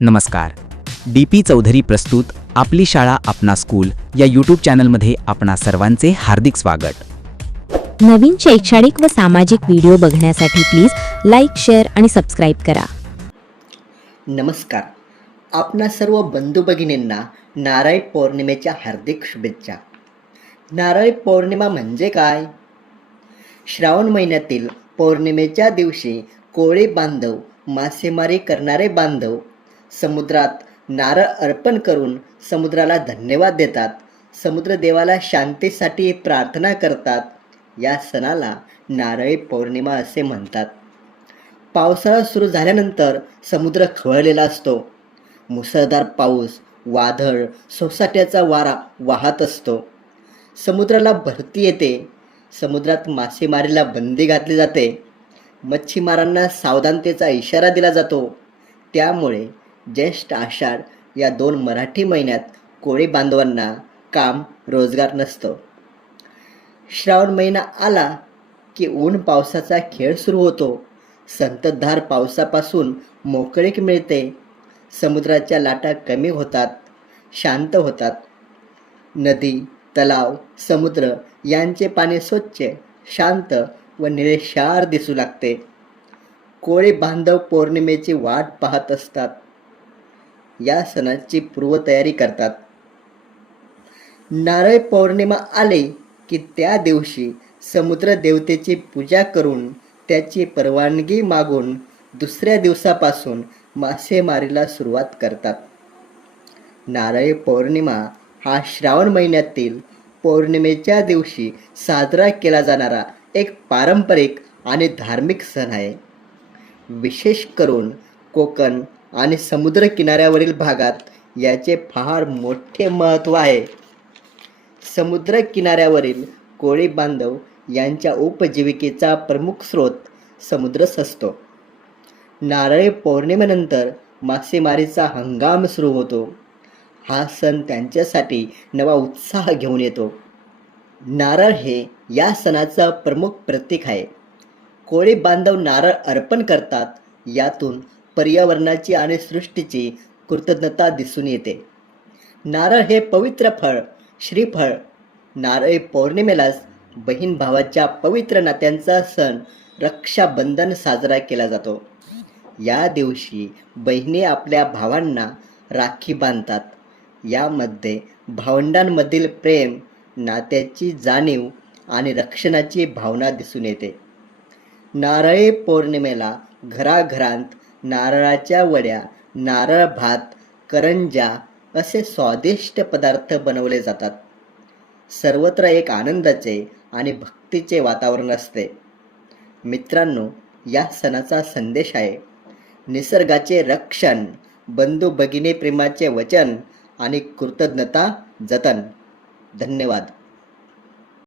नमस्कार. D P Chaudhari प्रस्तुत आपली शाळा आपणा स्कूल या यूट्यूब चॅनलमध्ये आपणा सर्वांचे हार्दिक स्वागत. नवीन शैक्षणिक व सामाजिक व्हिडिओ बघण्यासाठी प्लीज लाईक शेअर आणि सबस्क्राईब करा. नमस्कार. आपणा सर्व बंधू भगिनींना नारळी पौर्णिमेच्या हार्दिक शुभेच्छा. नारळी पौर्णिमा म्हणजे काय? श्रावण महिन्यातील पौर्णिमेच्या दिवशी कोळी बांधव मासेमारी करणारे बांधव समुद्रात नारळ अर्पण करून समुद्राला धन्यवाद देतात. समुद्रदेवाला शांतीसाठी प्रार्थना करतात. या सणाला नारळी पौर्णिमा असे म्हणतात. पावसाळा सुरू झाल्यानंतर समुद्र खवळलेला असतो. मुसळधार पाऊस वादळ सोसाट्याचा वारा वाहत असतो. समुद्राला भरती येते. समुद्रात मासेमारीला बंदी घातली जाते. मच्छीमारांना सावधानतेचा इशारा दिला जातो. त्यामुळे ज्येष्ठ आषाढ या दोन मराठी महिन्यात कोळी बांधवांना काम रोजगार नसतो. श्रावण महिना आला की ऊन पावसाचा खेळ सुरू होतो. संततधार पावसापासून मोकळीक मिळते. समुद्राच्या लाटा कमी होतात शांत होतात. नदी तलाव समुद्र यांचे पाणी स्वच्छ शांत व निळेशार दिसू लागते. कोळी बांधव पौर्णिमेची वाट पाहत असतात. या सणाची पूर्वतयारी करतात. नारळ पौर्णिमा आले की त्या दिवशी समुद्र देवतेची पूजा करून त्याची परवानगी मागून दुसऱ्या दिवसापासून मासेमारीला सुरुवात करतात. नारळी पौर्णिमा हा श्रावण महिन्यातील पौर्णिमेच्या दिवशी साजरा केला जाणारा एक पारंपरिक आणि धार्मिक सण आहे. विशेष करून कोकण आणि समुद्र किनाऱ्यावरील भागात याचे फार मोठे महत्त्व आहे. समुद्र किनाऱ्यावरील कोळी बांधव यांच्या उपजीविकेचा प्रमुख स्रोत समुद्रच असतो नारळी पौर्णिमेनंतर मासेमारीचा हंगाम सुरू होतो. हा सण त्यांच्यासाठी नवा उत्साह घेऊन येतो. नारळ हे या सणाचं प्रमुख प्रतीक आहे. कोळी बांधव नारळ अर्पण करतात यातून पर्यावरणाची आणि सृष्टीची कृतज्ञता दिसून येते. नारळ हे पवित्र फळ श्रीफळ. नारळी पौर्णिमेलाच बहीण भावाच्या पवित्र नात्यांचा सण रक्षाबंधन साजरा केला जातो. या दिवशी बहिणी आपल्या भावांना राखी बांधतात. यामध्ये भावंडांमधील प्रेम नात्याची जाणीव आणि रक्षणाची भावना दिसून येते. नारळी पौर्णिमेला घराघरांत नारळाच्या वड्या नारळ भात करंजा असे स्वादिष्ट पदार्थ बनवले जातात. सर्वत्र एक आनंदाचे आणि भक्तीचे वातावरण असते. मित्रांनो या सणाचा संदेश आहे निसर्गाचे रक्षण बंधू भगिनी प्रेमाचे वचन आणि कृतज्ञता जतन. धन्यवाद.